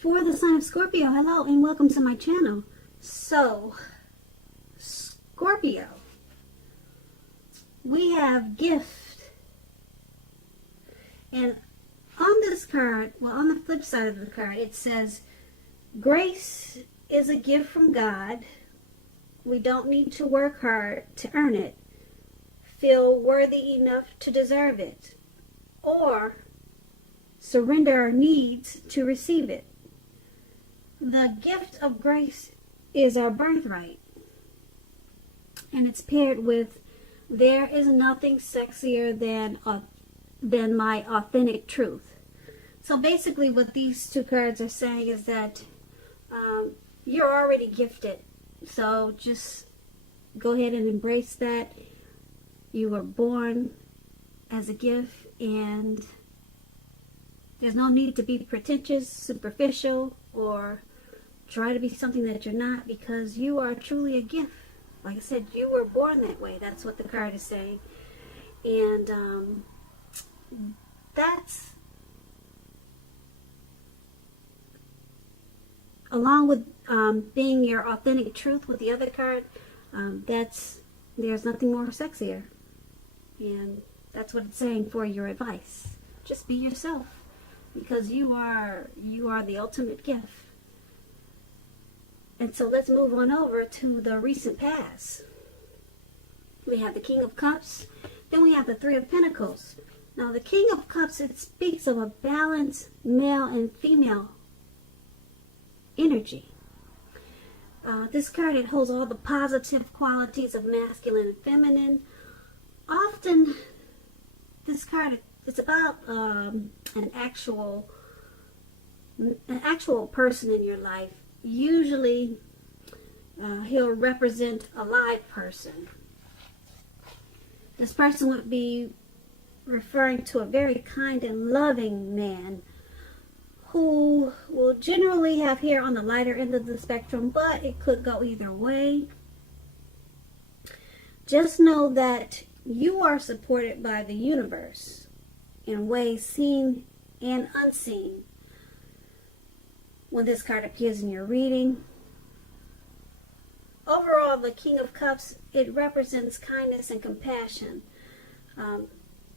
For the sign of Scorpio, hello and welcome to my channel. So, Scorpio, we have gift. And on this card, well, on the flip side of the card, it says, grace is a gift from God. We don't need to work hard to earn it, feel worthy enough to deserve it, or surrender our needs to receive it. The gift of grace is our birthright, and it's paired with, there is nothing sexier than my authentic truth. So basically what these two cards are saying is that you're already gifted. So just go ahead and embrace that. You were born as a gift, and there's no need to be pretentious, superficial, or try to be something that you're not, because you are truly a gift. Like I said, you were born that way. That's what the card is saying. And that's, along with being your authentic truth with the other card, there's nothing more sexier. And that's what it's saying for your advice. Just be yourself, because you are the ultimate gift. And so let's move on over to the recent past. We have the King of Cups, then we have the Three of Pentacles. Now the King of Cups, it speaks of a balanced male and female energy. This card, it holds all the positive qualities of masculine and feminine. Often this card, it's about an actual person in your life. Usually he'll represent a live person. This person would be referring to a very kind and loving man who will generally have hair on the lighter end of the spectrum, but it could go either way. Just know that you are supported by the universe in ways seen and unseen. When this card appears in your reading, overall, the King of Cups, it represents kindness and compassion. In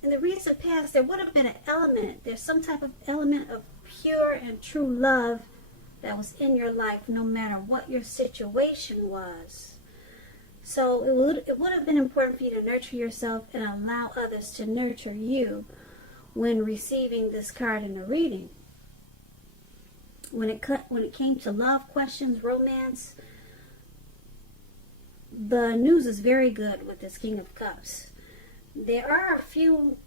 the recent past, there would have been an element, there's some type of element of pure and true love that was in your life, no matter what your situation was. So it would have been important for you to nurture yourself and allow others to nurture you when receiving this card in a reading. When it came to love questions, romance, the news is very good with this King of Cups. There are a few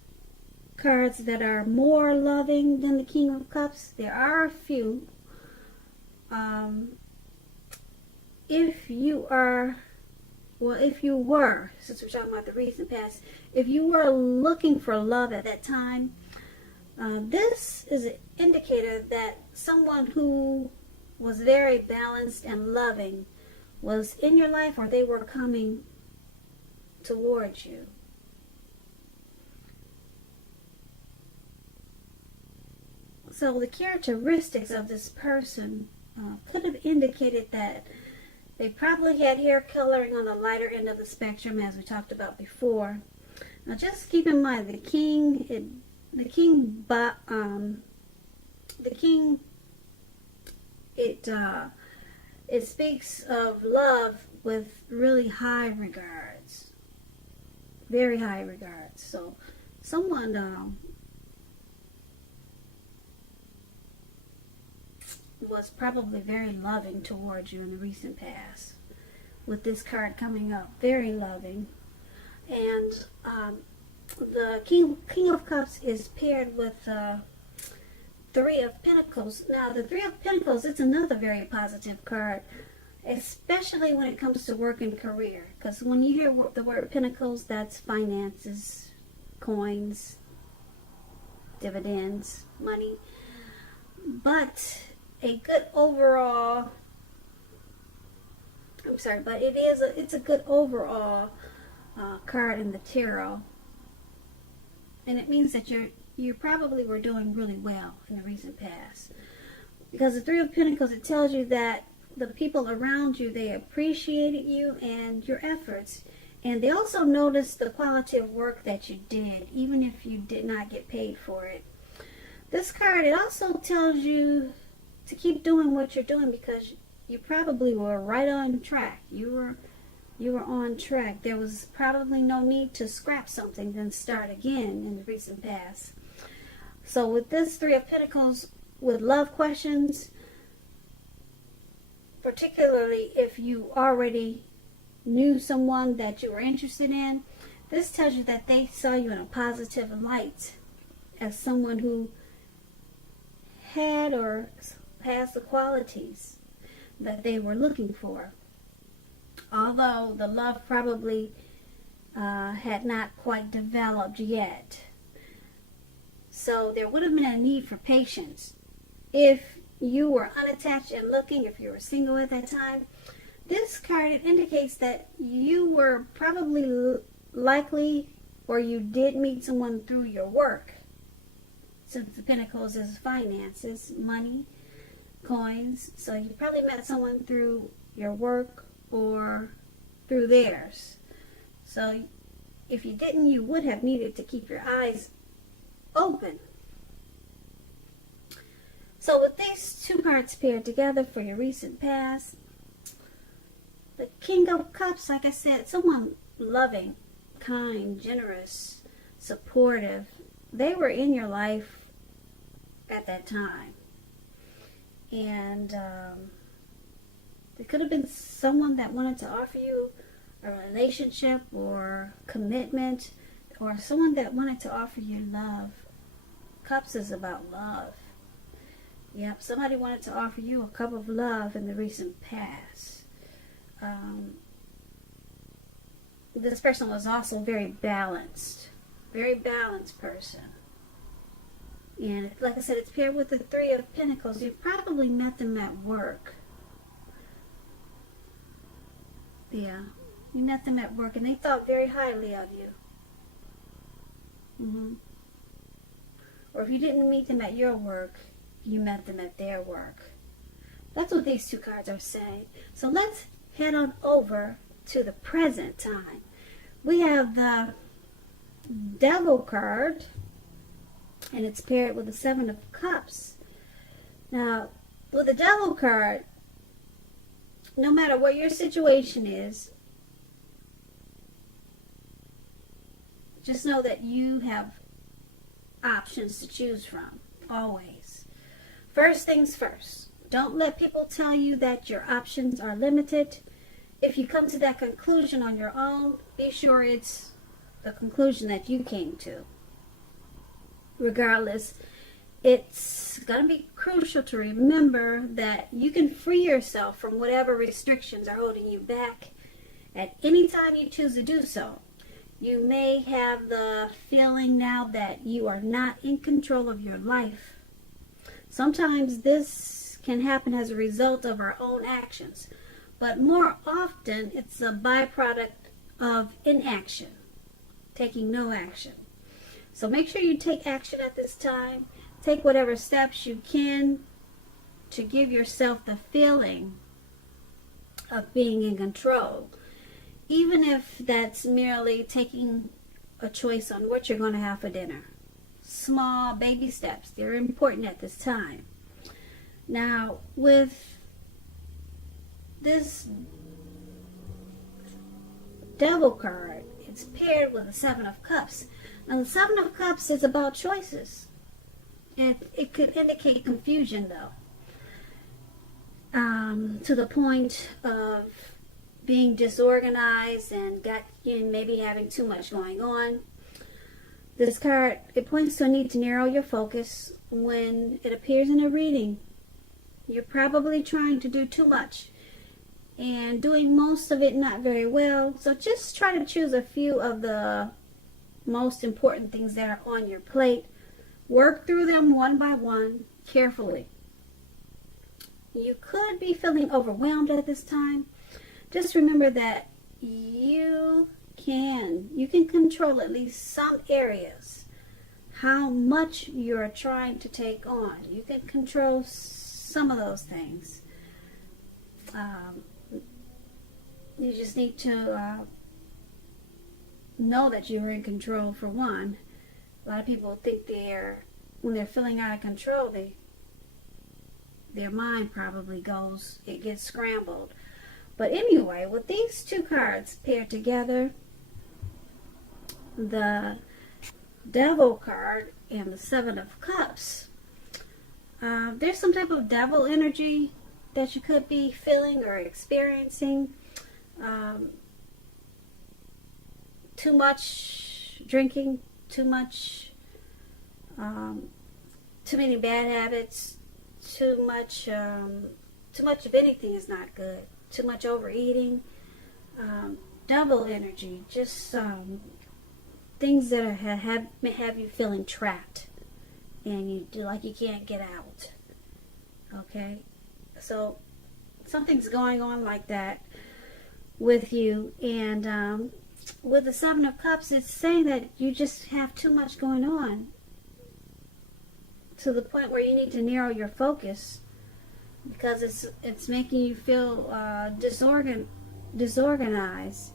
cards that are more loving than the King of Cups. There are a few. If you were, since we're talking about the recent past, if you were looking for love at that time, this is an indicator that someone who was very balanced and loving was in your life, or they were coming towards you. So the characteristics of this person could have indicated that they probably had hair coloring on the lighter end of the spectrum, as we talked about before. Now just keep in mind, the king, it speaks of love with really high regards, very high regards. So someone was probably very loving towards you in the recent past, with this card coming up, very loving. And the King of Cups is paired with Three of Pentacles. Now the Three of Pentacles, it's another very positive card, especially when it comes to work and career, because when you hear the word Pentacles, that's finances, coins, dividends, money. But a good overall, it's a good overall card in the tarot, and it means that you probably were doing really well in the recent past. Because the Three of Pentacles, it tells you that the people around you, they appreciated you and your efforts. And they also noticed the quality of work that you did, even if you did not get paid for it. This card, it also tells you to keep doing what you're doing because you probably were right on track. You were on track. There was probably no need to scrap something then start again in the recent past. So with this Three of Pentacles, with love questions, particularly if you already knew someone that you were interested in, this tells you that they saw you in a positive light as someone who had or has the qualities that they were looking for. Although the love probably had not quite developed yet. So there would have been a need for patience. If you were unattached and looking, if you were single at that time, this card, it indicates that you were probably likely, or you did meet someone through your work. Since the Pentacles is finances, money, coins. So you probably met someone through your work or through theirs. So if you didn't, you would have needed to keep your eyes open. So with these two cards paired together for your recent past, the King of Cups, like I said, someone loving, kind, generous, supportive. They were in your life at that time. And it could have been someone that wanted to offer you a relationship or commitment, or someone that wanted to offer you love. Cups is about love. Yep, somebody wanted to offer you a cup of love in the recent past. This person was also very balanced person. And like I said, it's paired with the Three of Pentacles. You probably met them at work. Yeah, you met them at work and they thought very highly of you. Or if you didn't meet them at your work, you met them at their work. That's what these two cards are saying. So let's head on over to the present time. We have the Devil card, and it's paired with the Seven of Cups. Now, with the Devil card, no matter what your situation is, just know that you have options to choose from, always. First things first, don't let people tell you that your options are limited. If you come to that conclusion on your own, be sure it's the conclusion that you came to. Regardless, it's going to be crucial to remember that you can free yourself from whatever restrictions are holding you back at any time you choose to do so. You may have the feeling now that you are not in control of your life. Sometimes this can happen as a result of our own actions, but more often it's a byproduct of inaction, taking no action. So make sure you take action at this time. Take whatever steps you can to give yourself the feeling of being in control, even if that's merely taking a choice on what you're going to have for dinner. Small baby steps, they're important at this time. Now, with this Devil card, it's paired with the Seven of Cups. Now, the Seven of Cups is about choices. It could indicate confusion, though, to the point of being disorganized and maybe having too much going on. This card, it points to a need to narrow your focus when it appears in a reading. You're probably trying to do too much and doing most of it not very well. So just try to choose a few of the most important things that are on your plate. Work through them one by one, carefully. You could be feeling overwhelmed at this time. Just remember that you can control at least some areas, how much you're trying to take on. You can control some of those things. You just need to know that you're in control, for one. A lot of people think when they're feeling out of control, their mind probably it gets scrambled. But anyway, with these two cards paired together, the Devil card and the Seven of Cups, there's some type of devil energy that you could be feeling or experiencing. Too much drinking, too many bad habits, too much of anything is not good. Too much overeating, double energy, just things that have you feeling trapped, and you can't get out. Okay, so something's going on like that with you, and with the Seven of Cups, it's saying that you just have too much going on, to the point where you need to narrow your focus, because it's making you feel disorganized,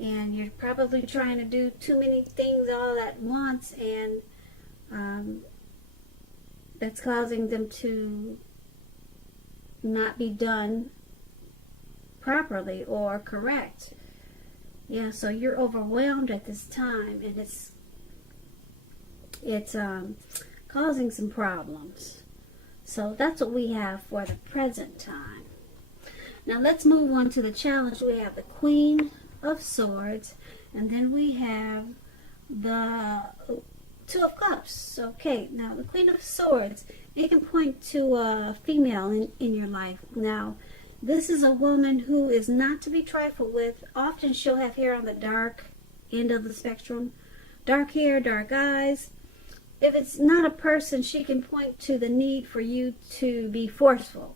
and you're probably trying to do too many things all at once, and that's causing them to not be done properly or correct. Yeah, so you're overwhelmed at this time, and it's causing some problems. So that's what we have for the present time. Now let's move on to the challenge. We have the Queen of Swords, and then we have the Two of Cups. Okay, now the Queen of Swords, it can point to a female in your life. Now, this is a woman who is not to be trifled with. Often she'll have hair on the dark end of the spectrum. Dark hair, dark eyes. If it's not a person, she can point to the need for you to be forceful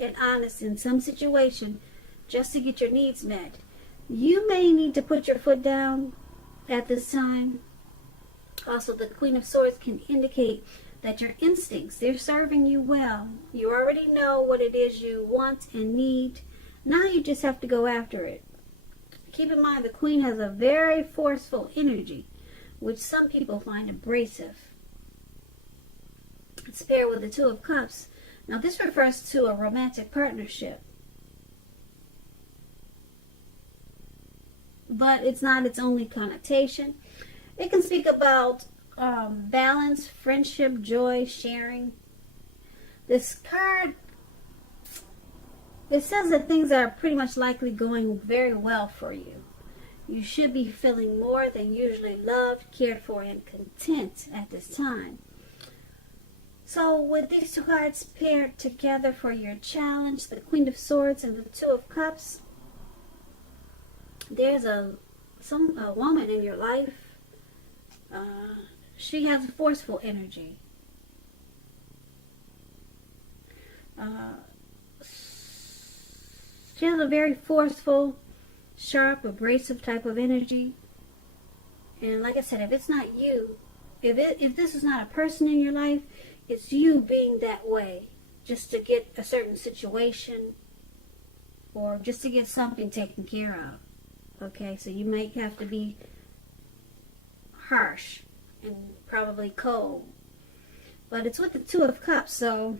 and honest in some situation just to get your needs met. You may need to put your foot down at this time. Also, the Queen of Swords can indicate that your instincts, they're serving you well. You already know what it is you want and need. Now you just have to go after it. Keep in mind, the Queen has a very forceful energy, which some people find abrasive. It's paired with the Two of Cups. Now this refers to a romantic partnership, but it's not its only connotation. It can speak about balance, friendship, joy, sharing. This card, it says that things are pretty much likely going very well for you. You should be feeling more than usually loved, cared for, and content at this time. So with these two cards paired together for your challenge, the Queen of Swords and the Two of Cups, there's a woman in your life. She has a forceful energy. She has a very forceful, sharp, abrasive type of energy. And like I said, if it's not you, if this is not a person in your life, it's you being that way just to get a certain situation or just to get something taken care of. Okay, so you might have to be harsh and probably cold. But it's with the Two of Cups, so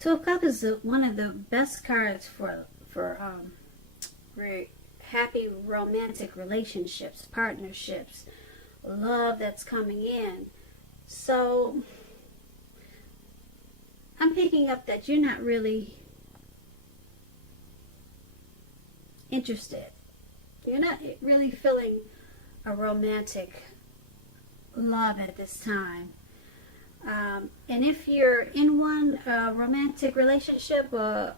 Two of Cups is one of the best cards for very happy romantic relationships, partnerships, love that's coming in. So I'm picking up that you're not really interested. You're not really feeling a romantic love at this time. And if you're in one romantic relationship, for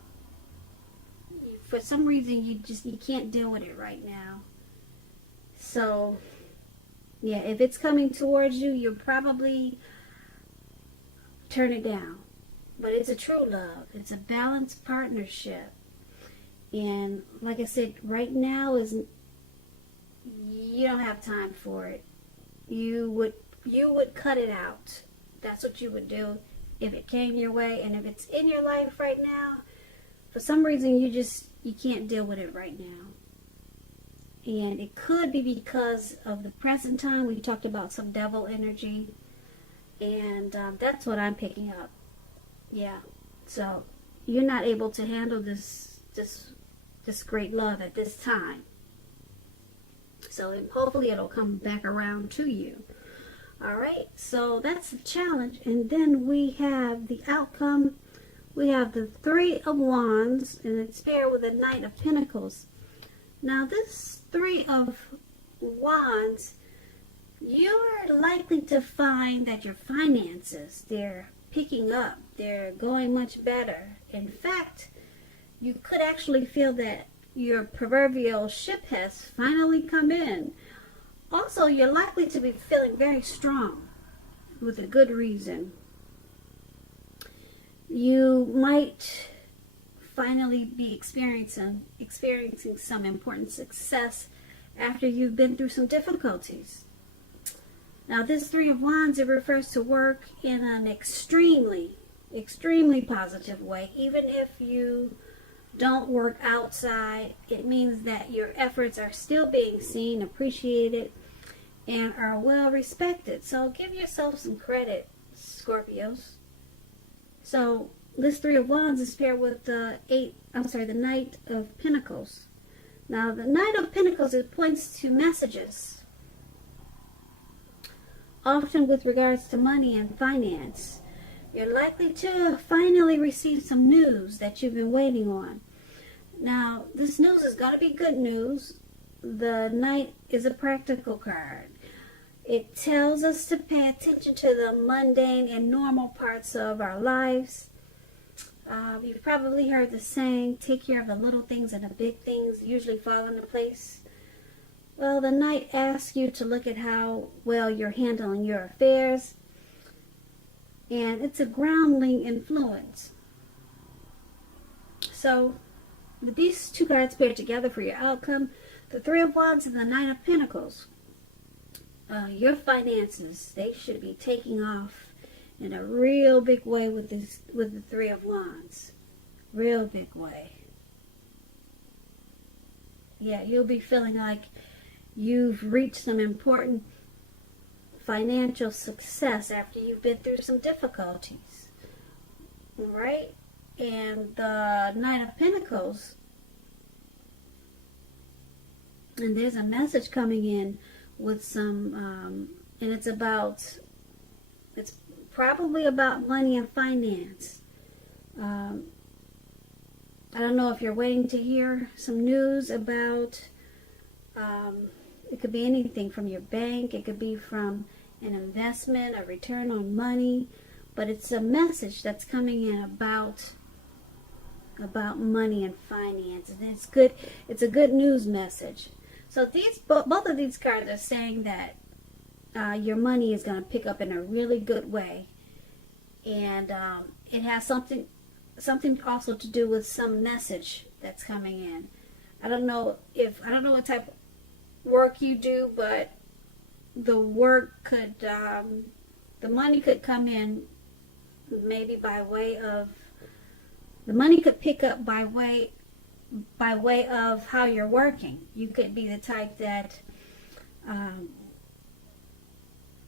some reason you can't deal with it right now. So yeah, if it's coming towards you, you'll probably turn it down. But it's a true love. It's a balanced partnership. And like I said, right now you don't have time for it. You would you would cut it out. That's what you would do if it came your way. And if it's in your life right now, for some reason you can't deal with it right now. And it could be because of the present time. We talked about some devil energy. And that's what I'm picking up. Yeah. So you're not able to handle this great love at this time. So hopefully it'll come back around to you. All right. So that's the challenge. And then we have the outcome. We have the Three of Wands, and it's paired with the Knight of Pentacles. Now this Three of Wands, you're likely to find that your finances, they're picking up. They're going much better. In fact, you could actually feel that your proverbial ship has finally come in. Also, you're likely to be feeling very strong with a good reason. You might finally be experiencing some important success after you've been through some difficulties. Now, this Three of Wands, it refers to work in an extremely positive way. Even if you don't work outside, it means that your efforts are still being seen, appreciated, and are well respected. So give yourself some credit, Scorpios. So this Three of Wands is paired with the Knight of Pentacles. Now the Knight of Pentacles, it points to messages, often with regards to money and finance. You're likely to finally receive some news that you've been waiting on. Now, this news is going to be good news. The Knight is a practical card. It tells us to pay attention to the mundane and normal parts of our lives. You've probably heard the saying, take care of the little things and the big things usually fall into place. Well, the Knight asks you to look at how well you're handling your affairs. And it's a grounding influence. So, with these two cards paired together for your outcome, the Three of Wands and the Knight of Pentacles, your finances, they should be taking off in a real big way with the Three of Wands. Real big way. Yeah, you'll be feeling like you've reached some important financial success after you've been through some difficulties. Right? And the Knight of Pentacles, and there's a message coming in with some, and it's probably about money and finance. I don't know if you're waiting to hear some news about, it could be anything from your bank, it could be from an investment, a return on money, but it's a message that's coming in about money and finance, and it's good. It's a good news message. So both of these cards are saying that your money is going to pick up in a really good way, and it has something also to do with some message that's coming in. I don't know what type of work you do, but the work could, the money could come in maybe by way of, the money could pick up by way of how you're working. You could be the type that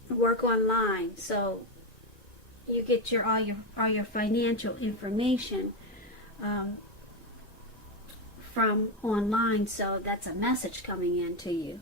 work online, so you get all your financial information from online. So that's a message coming in to you.